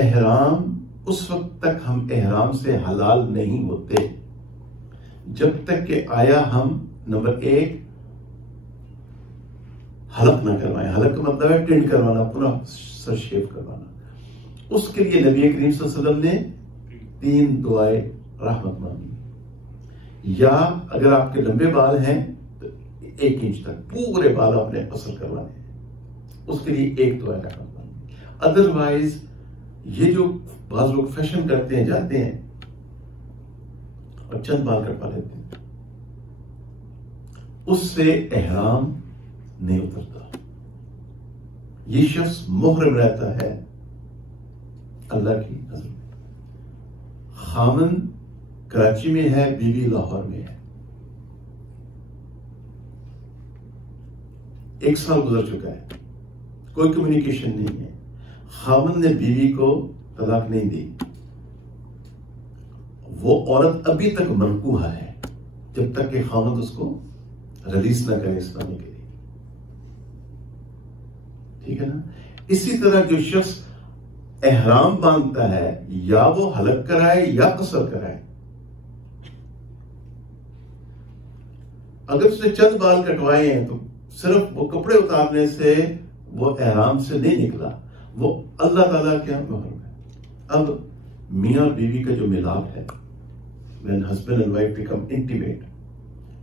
احرام اس وقت تک ہم احرام سے حلال نہیں ہوتے جب تک کہ آیا ہم نمبر 1 حلق نہ کروائیں. حلق کا مطلب ہے ٹینڈ کروانا، پورا سر شیو کروانا. اس کے لیے نبی کریم صلی اللہ علیہ وسلم نے 3 دعائیں رحمت مانگی. یا اگر آپ کے لمبے بال ہیں تو 1 انچ تک پورے بال آپ نے قصر کروانے ہیں، اس کے لیے 1 دعا رحمت مانگی. ادروائز یہ جو بعض لوگ فیشن کرتے ہیں، جاتے ہیں اور چند بال کٹوا لیتے ہیں، اس سے احرام نہیں اترتا. یہ شخص محرم رہتا ہے اللہ کی نظر میں. خامن کراچی میں ہے، بیوی لاہور میں ہے. 1 سال گزر چکا ہے، کوئی کمیونیکیشن نہیں ہے. خامن نے بیوی کو طلاق نہیں دی. وہ عورت ابھی تک منقوہ ہے جب تک کہ خامن اس کو ریلیز نہ کرے اسلامی کے لیے. ٹھیک ہے نا؟ اسی طرح جو شخص احرام باندھتا ہے، یا وہ حلق کرائے یا قصر کرائے، اگر اس نے چند بال کٹوائے ہیں تو صرف وہ کپڑے اتارنے سے وہ احرام سے نہیں نکلا، وہ اللہ تعالیٰ کے ہاں محرم ہے. اب میاں اور بیوی کا جو ملاپ ہے، when husband and wife become intimate،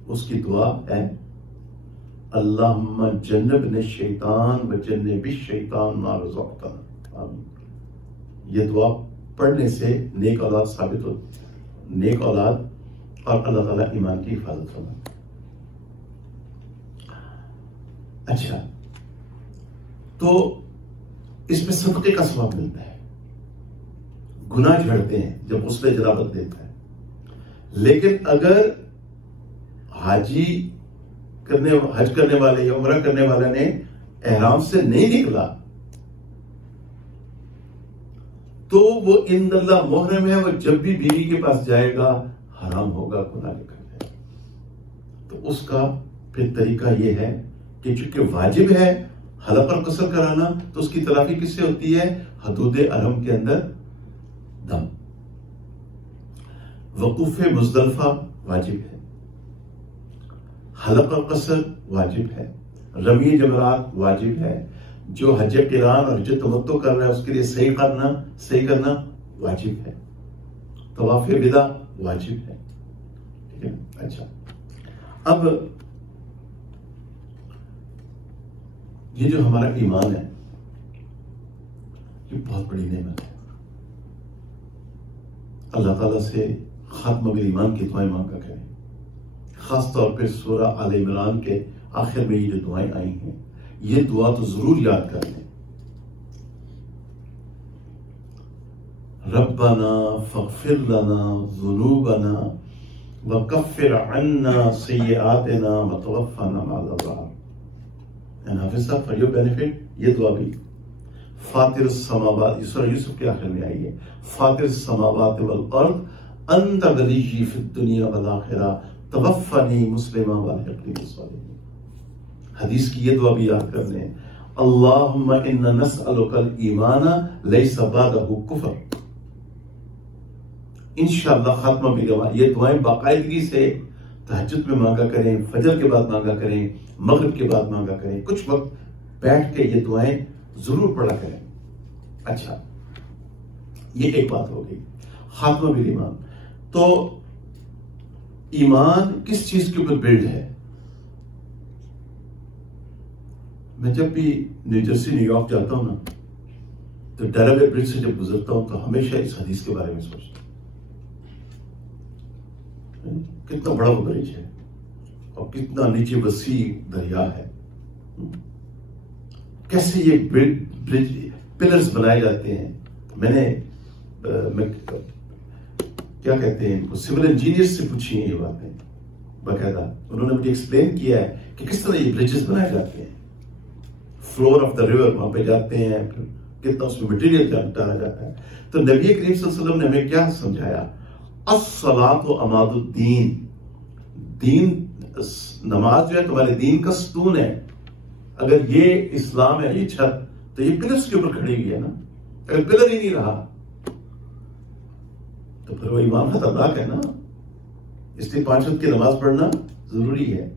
اس کی دعا ہے اللہم جنبنا الشیطان وجنب الشیطان ما رزقتنا. آمین. یہ دعا پڑھنے سے نیک اولاد ثابت ہو، نیک اولاد اور اللہ تعالیٰ ایمان کی حفاظت کرنا. اچھا، تو اس میں صدقے کا ثواب ملتا ہے، گناہ جھڑتے ہیں جب غسل جنابت دیتا ہے. لیکن اگر حج کرنے والے یا عمرہ کرنے والے نے احرام سے نہیں نکلا تو وہ عند اللہ محرم ہے، وہ جب بھی بیوی کے پاس جائے گا حرام ہوگا، گناہ لے کر جائے گا. تو اس کا پھر طریقہ یہ ہے کہ چونکہ واجب ہے حلق اور قصر کرانا، تو اس کی تلافی کس سے ہوتی ہے؟ حدود حرم کے اندر دم. وقوف مزدلفہ واجب ہے، حلق اور قصر واجب ہے، رمی جمرات واجب ہے. جو حج قران اور حج تمتع کر رہا ہے اس کے لیے صحیح کرنا واجب ہے. طواف وداع واجب ہے. ٹھیک ہے. اچھا، اب یہ جو ہمارا ایمان ہے یہ بہت بڑی نعمت ہے. اللہ تعالیٰ سے خاتمہ بالایمان کی دعائیں مانگا کریں. خاص طور پہ سورہ آل عمران کے آخر میں یہ جو دعائیں آئی ہیں، یہ دعا تو ضرور یاد کر لیں. ربنا فاغفر لنا ذنوبنا وکفر عنا سیئاتنا وتوفنا مع الابرار. And حافظ صاحب for your benefit یہ دعا بھی فاطر السماوات، سورہ یوسف کے آخر میں آئی ہے، فاطر السماوات والارض انت ولی فی الدنیا والآخرہ توفنی مسلما والحقنی بالصالحین. حدیث کی یہ دعا بھی یاد کر لیں، اللہم انا نسألک الایمان لیس بعدہ کفر. انشاءاللہ خاتمہ بالایمان. یہ دعائیں باقاعدگی سے تہجد میں مانگا کریں، فجر کے بعد مانگا کریں، مغرب کے بعد مانگا کریں. کچھ وقت بیٹھ کے یہ دعائیں ضرور پڑھا کریں. اچھا، یہ ایک بات ہو گئی خاتمہ بالایمان. تو ایمان کس چیز کے اوپر بلڈ ہے؟ میں جب بھی نیو جرسی نیو یارک جاتا ہوں نا، تو ڈیلاویئر برج سے جب گزرتا ہوں تو ہمیشہ اس حدیث کے بارے میں سوچتا ہوں. کتنا بڑا وہ برج ہے اور کتنا نیچے وسیع دریا ہے. کیسے یہ برج پلرز بنائے جاتے ہیں. میں کیا کہتے ہیں سول انجینئر سے پوچھی ہیں یہ باتیں باقاعدہ. انہوں نے مجھے ایکسپلین کیا ہے کہ کس طرح یہ برجز بنائے جاتے ہیں. فلور آف دا ریور وہاں پہ جاتے ہیں, پھر کتنا اس میں مٹیریل ڈالا جاتا ہے. تو نبی کریم صلی اللہ علیہ وسلم نے ہمیں کیا سمجھایا؟ الصلاۃ عماد الدین. دین نماز جو ہے تمہارے دین کا ستون ہے. اگر یہ اسلام ہے, یہ چھت, تو یہ پلرز کے اوپر کھڑی ہوئی ہے نا. اگر پلر ہی نہیں رہا تو پھر وہ ایمان خطرناک ہے نا. اس لیے 5 وقت کی نماز پڑھنا ضروری ہے.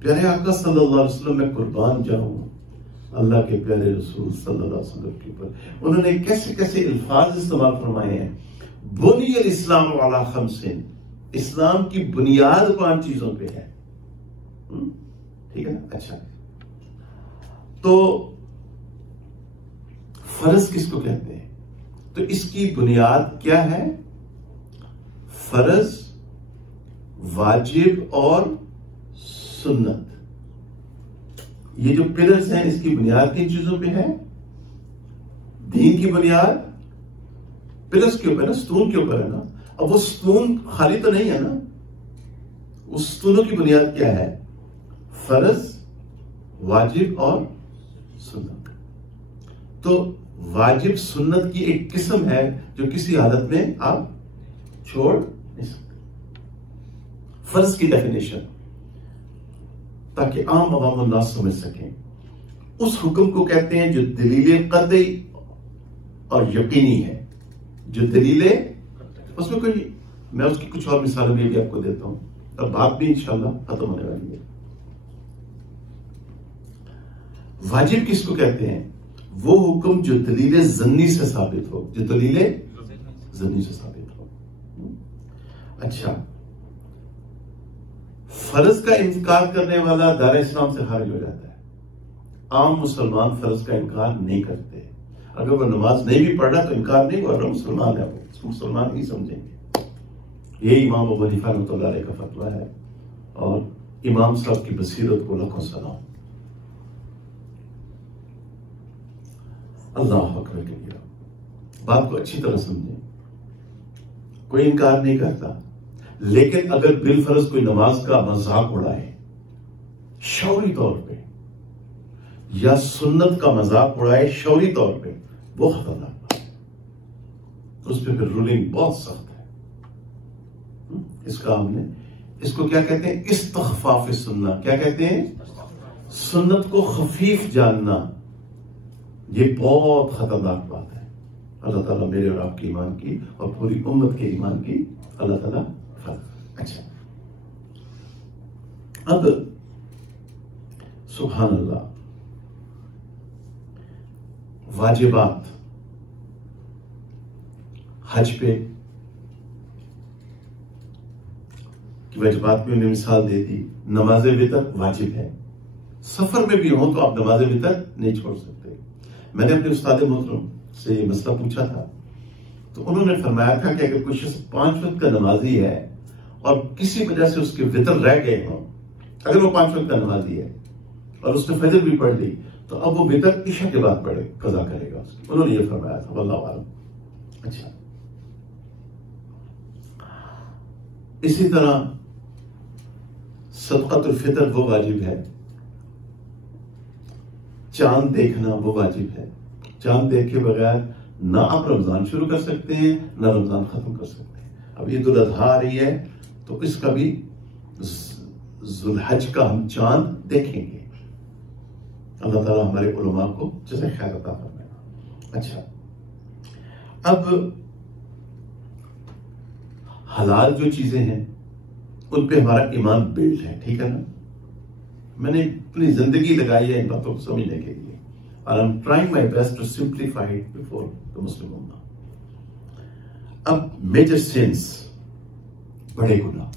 پیارے آقا صلی اللہ علیہ وسلم میں قربان جاؤں اللہ کے پیارے رسول صلی اللہ علیہ وسلم کے اوپر انہوں نے کیسے کیسے الفاظ استعمال فرمائے ہیں. بنی الاسلام علی 5. اسلام کی بنیاد 5 چیزوں پہ ہے. ٹھیک ہے نا. اچھا, تو فرض کس کو کہتے ہیں؟ تو اس کی بنیاد کیا ہے؟ فرض, واجب اور سنت. یہ جو پلرز ہیں اس کی بنیاد کن چیزوں پہ ہے؟ دین کی بنیاد پلرز کے اوپر ہے, ستون کے اوپر ہے نا. اب وہ ستون خالی تو نہیں ہے نا. اس ستونوں کی بنیاد کیا ہے؟ فرض, واجب اور سنت. تو واجب سنت کی ایک قسم ہے جو کسی حالت میں آپ چھوڑ نہیں سکتے. فرض کی ڈیفینیشن تاکہ عام عوام الناس سمجھ سکیں. اس حکم کو کہتے ہیں جو دلیل قطعی اور یقینی ہے. جو دلیل اس میں کوئی, میں اس کی کچھ اور مثالیں بھی آپ کو دیتا ہوں. اب بات بھی انشاءاللہ ختم ہونے والی ہے. واجب کس کو کہتے ہیں؟ وہ حکم جو دلیل ظنی سے ثابت ہو. جو دلیل ظنی سے ثابت ہو. اچھا, فرض کا انکار کرنے والا دار اسلام سے خارج ہو جاتا ہے. عام مسلمان فرض کا انکار نہیں کرتے. اگر وہ نماز نہیں بھی پڑھ رہا تو انکار نہیں کر رہا, مسلمان ہے, وہ اس کو مسلمان نہیں سمجھیں گے. یہی امام ابو حنیفہ رحمۃ اللہ علیہ کا فتویٰ ہے, اور امام صاحب کی بصیرت کو لاکھوں سلام. اللہ اکبر کبیرہ. بات کو اچھی طرح سمجھیں. کوئی انکار نہیں کرتا, لیکن اگر بالفرض کوئی نماز کا مذاق اڑائے شعوری طور پہ, یا سنت کا مذاق اڑائے شعوری طور پہ, وہ خطرناک بات ہے. اس پہ پھر رولنگ بہت سخت ہے. اس کا ہم نے اس کو کیا کہتے ہیں؟ استخفاف سنت. کیا کہتے ہیں؟ سنت کو خفیف جاننا. یہ بہت خطرناک بات ہے. اللہ تعالیٰ میرے اور آپ کے ایمان کی اور پوری امت کے ایمان کی اللہ تعالیٰ فرق. اچھا, اب سبحان اللہ, واجبات. حج پہ کی واجبات میں انہیں مثال دے دی. نماز وتر واجب ہے. سفر میں بھی ہوں تو آپ نماز وتر نہیں چھوڑ سکتے. میں نے اپنے استاد محترم سے یہ مسئلہ پوچھا تھا, تو انہوں نے فرمایا تھا کہ اگر کوئی شخص 5 وقت کا نمازی ہے اور کسی وجہ سے اس کے وتر رہ گئے ہوں, اگر وہ 5 وقت کا نمازی ہے اور اس نے فجر بھی پڑھ لی, تو اب وہ وتر عشاء کے بعد پڑھے قضا کرے گا. انہوں نے یہ فرمایا تھا, واللہ اعلم. اچھا, اسی طرح صدقۃ الفطر وہ واجب ہے. چاند دیکھنا وہ واجب ہے. چاند دیکھے بغیر نہ آپ رمضان شروع کر سکتے ہیں نہ رمضان ختم کر سکتے ہیں. اب عید الاضحیٰ آ رہی ہے تو اس کا بھی ذوالحج کا ہم چاند دیکھیں گے. اللہ تعالیٰ ہمارے علماء کو جزا خیر عطا فرمائے. اچھا, اب حلال جو چیزیں ہیں ان پہ ہمارا ایمان بلڈ ہے. ٹھیک ہے نا. میں نے اپنی زندگی لگائی ہے ان باتوں کو سمجھنے کے لیے, اور I'm trying my best to simplify it before the Muslim Ummah. اب میجر سینس, بڑے گناہ,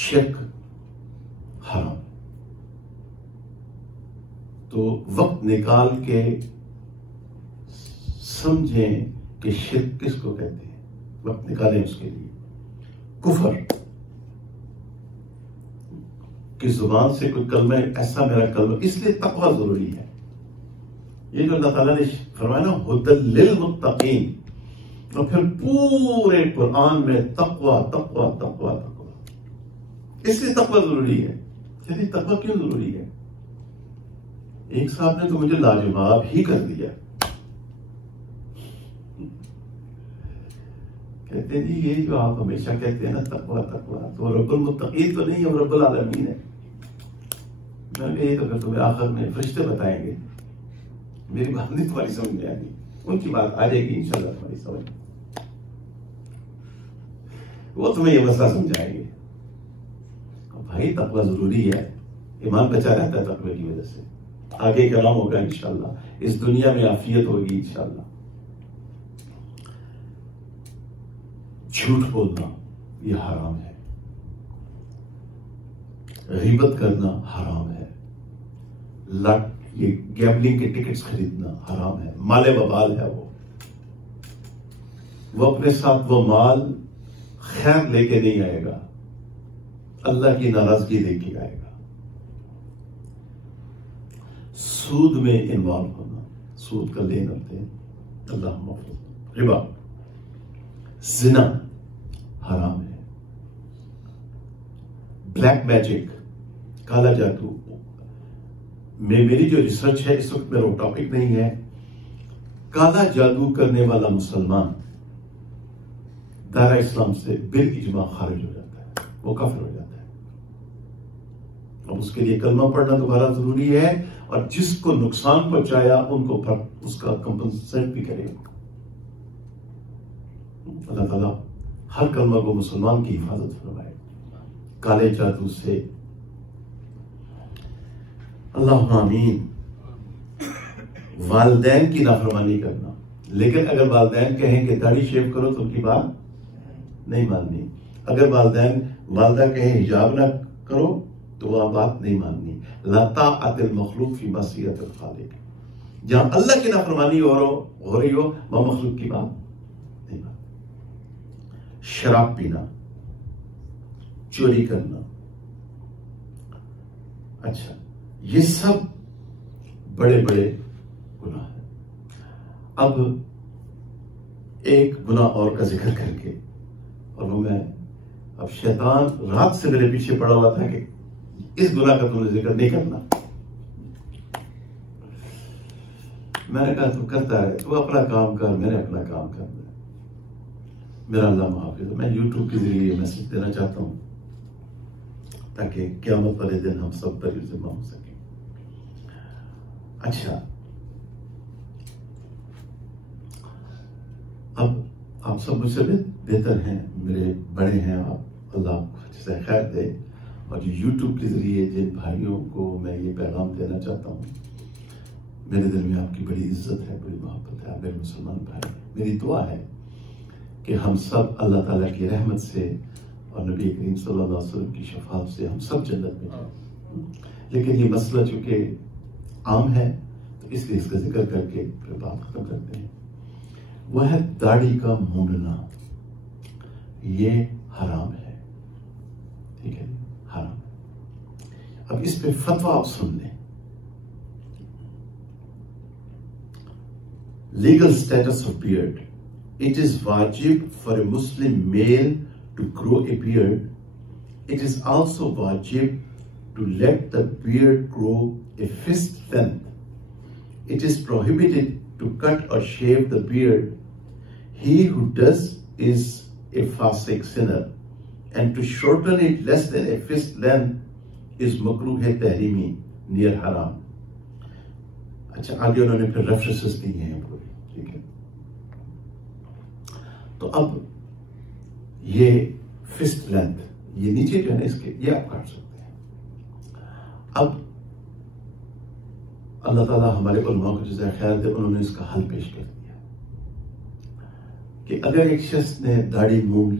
شرک, حرام. تو وقت نکال کے سمجھیں کہ شرک کس کو کہتے ہیں, وقت نکالیں اس کے لیے. کفر کی زبان سے کوئی کلمہ ایسا میرا کلمہ، اس لیے تقوی ضروری ہے. یہ جو اللہ تعالیٰ نے فرمایا نا ہدی للمتقین، اور پھر پورے قرآن میں تقوی تقوی تقوی تقوی، اس لیے تقوی ضروری ہے. کہتے ہیں تقوی کیوں ضروری ہے؟ ایک صاحب نے تو مجھے لاجواب ہی کر دیا. کہتے ہیں جی یہ جو آپ ہمیشہ کہتے ہیں نا تقوی تقوی، تو رب المتقین تو نہیں ہے، وہ رب العالمین ہے. میں نے کہا یہ تو پھر تمہیں آخر میں فرشتے بتائیں گے، میری بات نہیں تمہاری سمجھ میں آئے گی، ان کی بات آ جائے گی انشاءاللہ تمہاری سمجھ میں، وہ تمہیں یہ مسئلہ سمجھائیں گے. بھائی تقوی ضروری ہے، ایمان بچا رہتا ہے تقوی کی وجہ سے. آگے کلام ہوگا انشاءاللہ، اس دنیا میں عافیت ہوگی انشاءاللہ. جھوٹ بولنا یہ حرام ہے، غیبت کرنا حرام ہے، یہ گیمبلنگ کے ٹکٹس خریدنا حرام ہے، مال وبال ہے. وہ اپنے ساتھ وہ مال خیر لے کے نہیں آئے گا، اللہ کی ناراضگی لے کے آئے گا. سود میں انوالو ہونا، سود کا لین دین اللہ محفوظ. ربا، زنا حرام ہے. بلیک میجک، کالا جادو میں میری جو ریسرچ ہے اس وقت میرا وہ ٹاپک نہیں ہے. کالا جادو کرنے والا مسلمان دائرہ اسلام سے بالاجماع خارج ہو جاتا ہے، وہ کافر ہو جاتا ہے. اب اس کے لیے کلمہ پڑھنا دوبارہ ضروری ہے، اور جس کو نقصان پہنچایا ان کو اس کا کمپنسیٹ بھی کرے. اللہ تعالیٰ ہر کلمہ کو مسلمان کی حفاظت فرمائے کالے جادو سے. اللہ آمین. والدین کی نافرمانی کرنا، لیکن اگر والدین کہیں کہ داڑھی شیو کرو تو ان کی بات نہیں ماننی. اگر والدہ کہیں حجاب نہ کرو تو وہ بات نہیں ماننی. لا طاعت المخلوق فی معصیت الخالق. جہاں اللہ کی نافرمانی ہو رہی ہو وہ مخلوق کی بات نہیں ماننی. شراب پینا، چوری کرنا، اچھا یہ سب بڑے بڑے گناہ ہیں. اب ایک گناہ اور کا ذکر کر کے، اور وہ میں اب شیطان رات سے میرے پیچھے پڑا ہوا تھا کہ اس گناہ کا تم نے ذکر نہیں کرنا. میں نے کہا تو کرتا ہے، تو اپنا کام کر، میں نے اپنا کام کرنا ہے. میرا اللہ محافظ. میں یوٹیوب کے ذریعے یہ میسج دینا چاہتا ہوں تاکہ قیامت والے دن ہم سب پر ذمہ ہو سکیں. اچھا اب آپ سب مجھ سے بہتر ہیں، میرے بڑے ہیں آپ، اللہ آپ کو جزائے خیر دے. اور جو یوٹیوب کے ذریعے جن بھائیوں کو میں یہ پیغام دینا چاہتا ہوں، میرے دل میں آپ کی بڑی عزت ہے، بڑی محبت ہے، آپ میرے مسلمان بھائی. میری دعا ہے کہ ہم سب اللہ تعالیٰ کی رحمت سے اور نبی کریم صلی اللہ علیہ وسلم کی شفاعت سے ہم سب جنت میں جائیں. لیکن یہ مسئلہ چونکہ عام ہے تو اس لیے اس کا ذکر کر کے پھر بات ختم کرتے ہیں. وہ ہے داڑھی کا مونڈنا، یہ حرام ہے. ٹھیک ہے، حرام. اب اس پہ فتویٰ آپ سن لیں. Legal status of beard. It is wajib for a Muslim male to grow a beard. It is also wajib to let the beard grow a fist length. It is prohibited to cut or shave the beard. He who does is a fasiq sinner. And to shorten it less than a fist length is makruh tahrimi, near haram. اچھا آگے انہوں نے پھر references دیے ہیں پورے. ٹھیک ہے، تو اب یہ فسٹ لینتھ، یہ نیچے جو ہے نا اس کے، یہ آپ کاٹ سکتے ہیں. اب اللہ تعالیٰ ہمارے علماء کو جزائے خیر دے، انہوں نے اس کا حل پیش کر دیا کہ اگر ایک شخص نے داڑھی مونڈ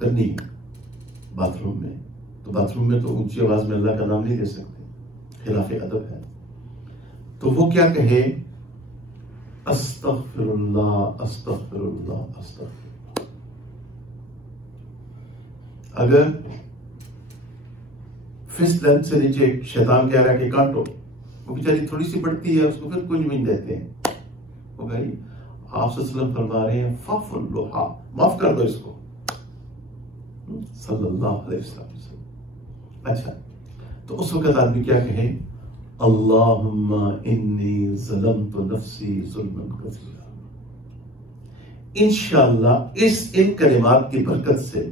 کرنی باتھ روم میں، تو باتھ روم میں تو اونچی آواز میں اللہ کا نام نہیں دے سکتے، خلاف ادب ہے. تو وہ کیا کہے؟ استغفر اللہ استغفر اللہ استغفر اگر فسٹ لینتھ سے نیچے شیطان کہہ رہا ہے کہ کاٹو، وہ بیچاری تھوڑی سی بڑھتی ہے، اس کو پھر کنج منج دیتے ہیں. وہ بھائی آپ صلی اللہ علیہ وسلم فرما رہے ہیں فاعف اللحیٰ، معاف کر دو اس کو، صلی اللہ علیہ وسلم. اچھا، تو اس وقت آدمی کیا کہے؟ اللہم انی ظلمت نفسی ظلما کثیرا. انشاءاللہ ان کلمات کی برکت سے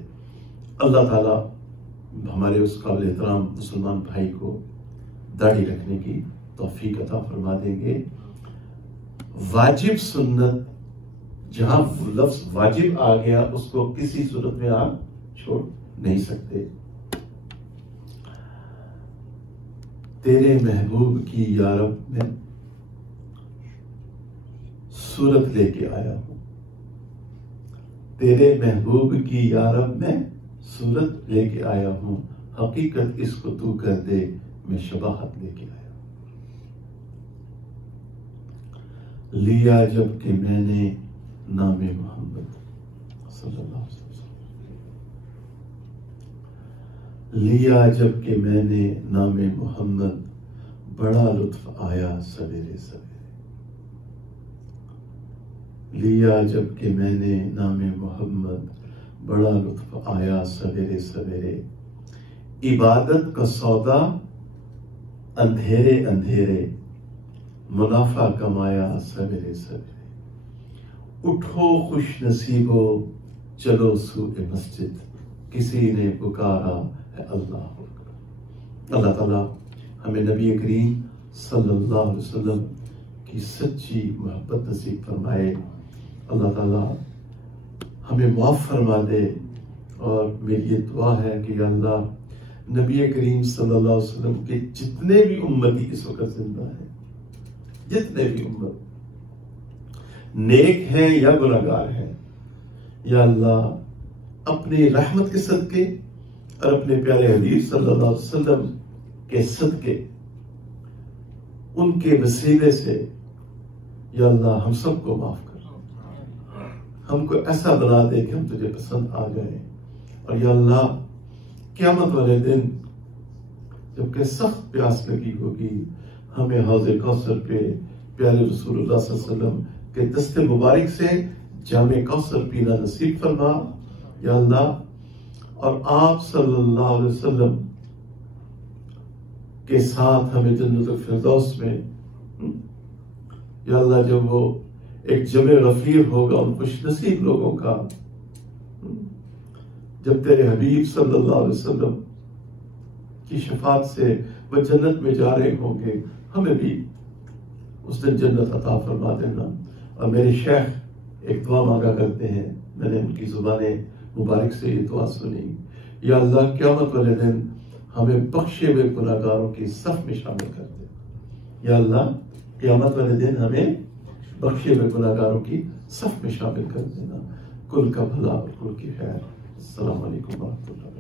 اللہ تعالیٰ ہمارے اس قابل احترام مسلمان بھائی کو داڑھی رکھنے کی توفیق عطا فرما دیں گے. واجب سنت، جہاں لفظ واجب آ گیا اس کو کسی صورت میں آپ چھوڑ نہیں سکتے. تیرے محبوب کی یارب میں صورت لے کے آیا ہوں، تیرے محبوب کی یارب میں صورت لے کے آیا ہوں، حقیقت اس کو تو کر دے میں شباہت لے کے آیا ہوں. لیا جب کہ میں نے نام محمد صلی اللہ علیہ وسلم، لیا جب کہ میں نے نام محمد، بڑا لطف آیا سویرے سویرے. لیا جب کہ میں نے نام محمد، بڑا لطف آیا سویرے سویرے. عبادت کا سودا اندھیرے اندھیرے، منافع کمایا سویرے سویرے. اٹھو خوش نصیبو چلو سوئے مسجد، کسی نے پکارا ہے اللہ اکبر. اللہ تعالیٰ ہمیں نبی کریم صلی اللہ علیہ وسلم کی سچی محبت نصیب فرمائے. اللہ تعالیٰ ہمیں معاف فرما دے. اور میری یہ دعا ہے کہ یا اللہ نبی کریم صلی اللہ علیہ وسلم کے جتنے بھی امتی اس وقت زندہ ہیں، جتنے بھی امت نیک ہیں یا گناہگار ہیں، یا اللہ اپنی رحمت کے صدقے اور اپنے پیارے حبیب صلی اللہ علیہ وسلم کے صدقے، ان کے وسیلے سے یا اللہ ہم سب کو معاف کر، ہم کو ایسا بنا دے کہ ہم تجھے پسند آ جائیں. اور یا اللہ قیامت والے دن جب کہ سخت پیاس لگی ہوگی، ہمیں حوض کوثر پہ پیارے رسول اللہ صلی اللہ علیہ وسلم کے دست مبارک سے جام کوثر پینا نصیب فرما یا اللہ. اور آپ صلی اللہ علیہ وسلم کے ساتھ ہمیں جنت الفردوس میں یا اللہ جب وہ ایک جمع غفیر ہوگا ان خوش نصیب لوگوں کا، جب تیرے حبیب صلی اللہ علیہ وسلم کی شفاعت سے وہ جنت میں جا رہے ہوں گے، ہمیں بھی اس دن جنت عطا فرما دینا. اور میرے شیخ ایک دعا مانگا کرتے ہیں، میں نے ان کی زبان مبارک سے یہ دعا سنی، یا اللہ قیامت والے دن ہمیں بخشے ہوئے گناہگاروں کی صف میں شامل کر دے. یا اللہ قیامت والے دن ہمیں بخشے ہوئے گناہگاروں کی صف میں شامل کر دینا. کل کا بھلا اور کل کی خیر. السلام علیکم ورحمۃ اللہ.